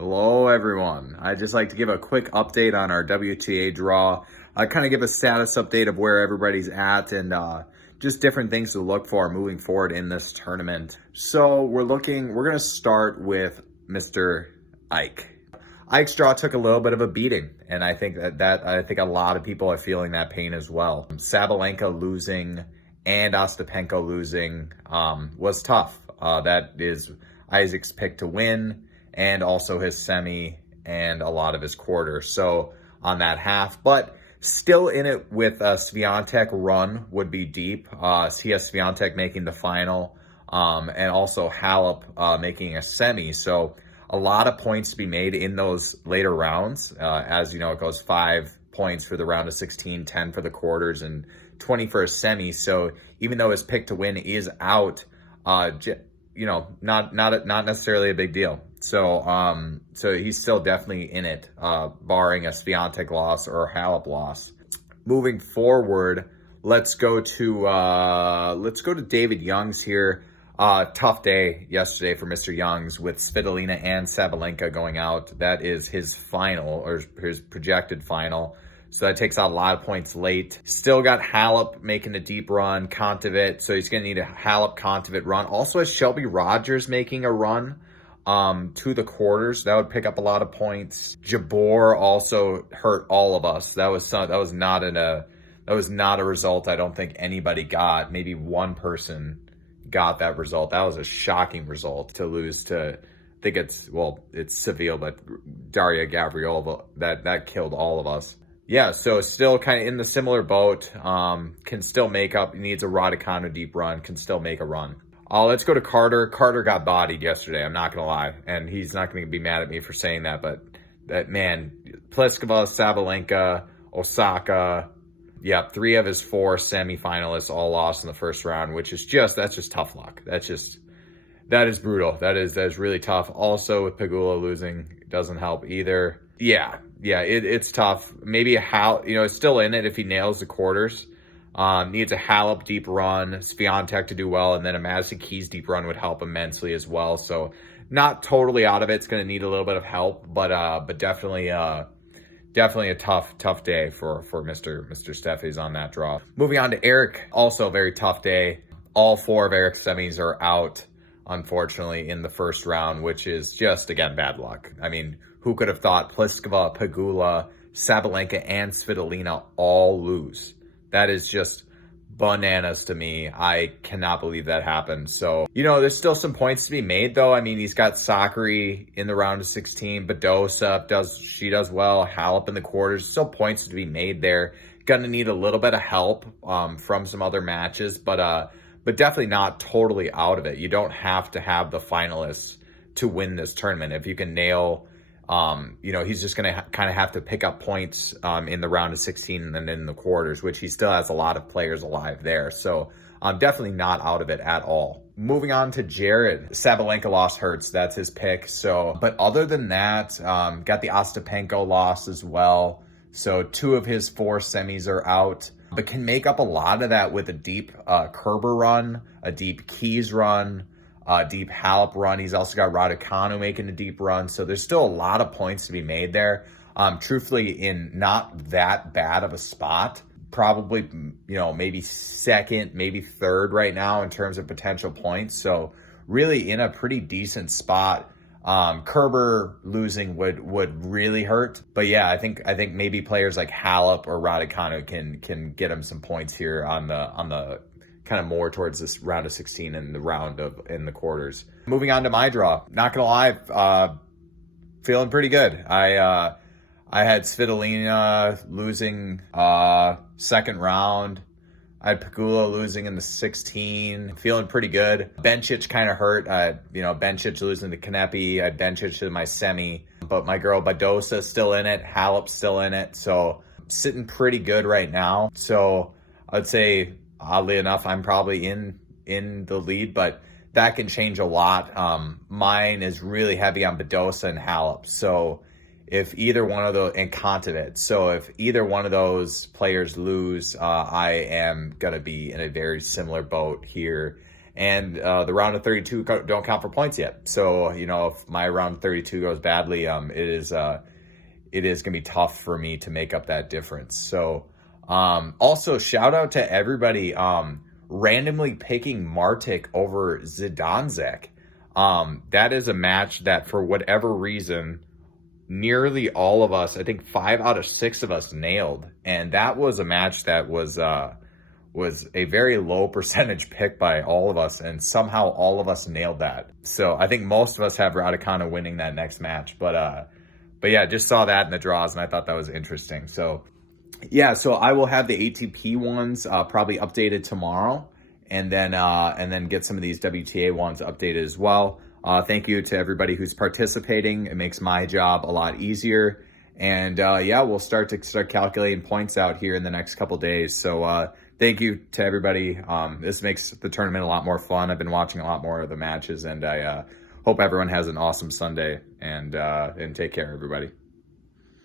Hello, everyone. I'd just like to give a quick update on our WTA draw. Kind of give a status update of where everybody's at and just different things to look for moving forward in this tournament. So we're going to start with Mr. Ike. Ike's draw took a little bit of a beating, and I think I think a lot of people are feeling that pain as well. Sabalenka losing and Ostapenko losing was tough. That is Isaac's pick to win, and also his semi and a lot of his quarter. So on that half, but still in it with a Swiatek run would be deep. He has Swiatek making the final, and also Halep making a semi. So a lot of points to be made in those later rounds. As you know, it goes 5 points for the round of 16, 10 for the quarters, and 20 for a semi. So even though his pick to win is out, not necessarily a big deal. So he's still definitely in it, barring a Swiatek loss or a Halep loss. Moving forward, let's go to David Young's here. Tough day yesterday for Mr. Young's with Svitolina and Sabalenka going out. That is his final, or his projected final. So that takes out a lot of points late. Still got Halep making a deep run, Kontaveit. So he's going to need a Halep-Kontaveit run. Also has Shelby Rogers making a run to the quarters. That would pick up a lot of points. Jabeur also hurt all of us. That was not a result I don't think anybody got. Maybe one person got that result. That was a shocking result to lose to, I think it's Seville, but Daria Gavrilova. That killed all of us. Yeah, so still kind of in the similar boat. Can still make up, needs a Raducanu deep run, can still make a run. Let's go to Carter. Carter got bodied yesterday, I'm not going to lie. And he's not going to be mad at me for saying that, but Pliskova, Sabalenka, Osaka, yeah, 3 of his 4 semifinalists all lost in the first round, which is that's just tough luck. That is brutal. That is really tough. Also with Pegula losing, doesn't help either. Yeah, it's tough. Maybe it's still in it if he nails the quarters. Needs a Halep deep run, Swiatek to do well, and then a Madison Keys deep run would help immensely as well. So not totally out of it. It's going to need a little bit of help, but definitely a tough day for Mr. Steffi's on that draw. Moving on to Eric, also a very tough day. All 4 of Eric's semis are out, unfortunately, in the first round, which is just, again, bad luck. I mean, who could have thought Pliskova, Pegula, Sabalenka, and Svitolina all lose? That is just bananas to me. I cannot believe that happened. So, there's still some points to be made, though. I mean, he's got Sakari in the round of 16. Badosa does well. Halep in the quarters. Still points to be made there. Gonna need a little bit of help from some other matches, but definitely not totally out of it. You don't have to have the finalists to win this tournament. If you can nail, he's just going to kind of have to pick up points in the round of 16 and then in the quarters, which he still has a lot of players alive there. So definitely not out of it at all. Moving on to Jared. Sabalenka loss hurts. That's his pick. So, but other than that, got the Ostapenko loss as well. So 2 of his 4 semis are out, but can make up a lot of that with a deep Kerber run, a deep Keys run, deep Halep run. He's also got Raducanu making a deep run. So there's still a lot of points to be made there. Truthfully, in not that bad of a spot. Probably, maybe second, maybe third right now in terms of potential points. So really in a pretty decent spot. Kerber losing would really hurt. But yeah, I think maybe players like Halep or Raducanu can get him some points here on the kind of more towards this round of 16 and in the quarters. Moving on to my draw. Not gonna lie, feeling pretty good. I had Svitolina losing second round. I had Pegula losing in the 16. Feeling pretty good. Bencic kind of hurt. Bencic losing to Kanepi. I had Bencic in my semi. But my girl Badosa still in it. Halep's still in it. So sitting pretty good right now. So I'd say, oddly enough, I'm probably in the lead, but that can change a lot. Mine is really heavy on Badosa and Halep. So if either one of those, and Kontaveit. So if either one of those players lose, I am going to be in a very similar boat here. and the round of 32 don't count for points yet. So, you know, if my round of 32 goes badly, it is going to be tough for me to make up that difference. So, also shout out to everybody randomly picking Martic over Zidanzek. That is a match that, for whatever reason, nearly all of us, I think 5 out of 6 of us, nailed. And that was a match that was a very low percentage pick by all of us, and somehow all of us nailed that. So I think most of us have Raducanu winning that next match. But yeah, just saw that in the draws, and I thought that was interesting. So yeah, so I will have the ATP ones probably updated tomorrow, and then get some of these WTA ones updated as well. Thank you to everybody who's participating. It makes my job a lot easier. And yeah, we'll start calculating points out here in the next couple days. So thank you to everybody. This makes the tournament a lot more fun. I've been watching a lot more of the matches, and I hope everyone has an awesome Sunday, and take care, everybody.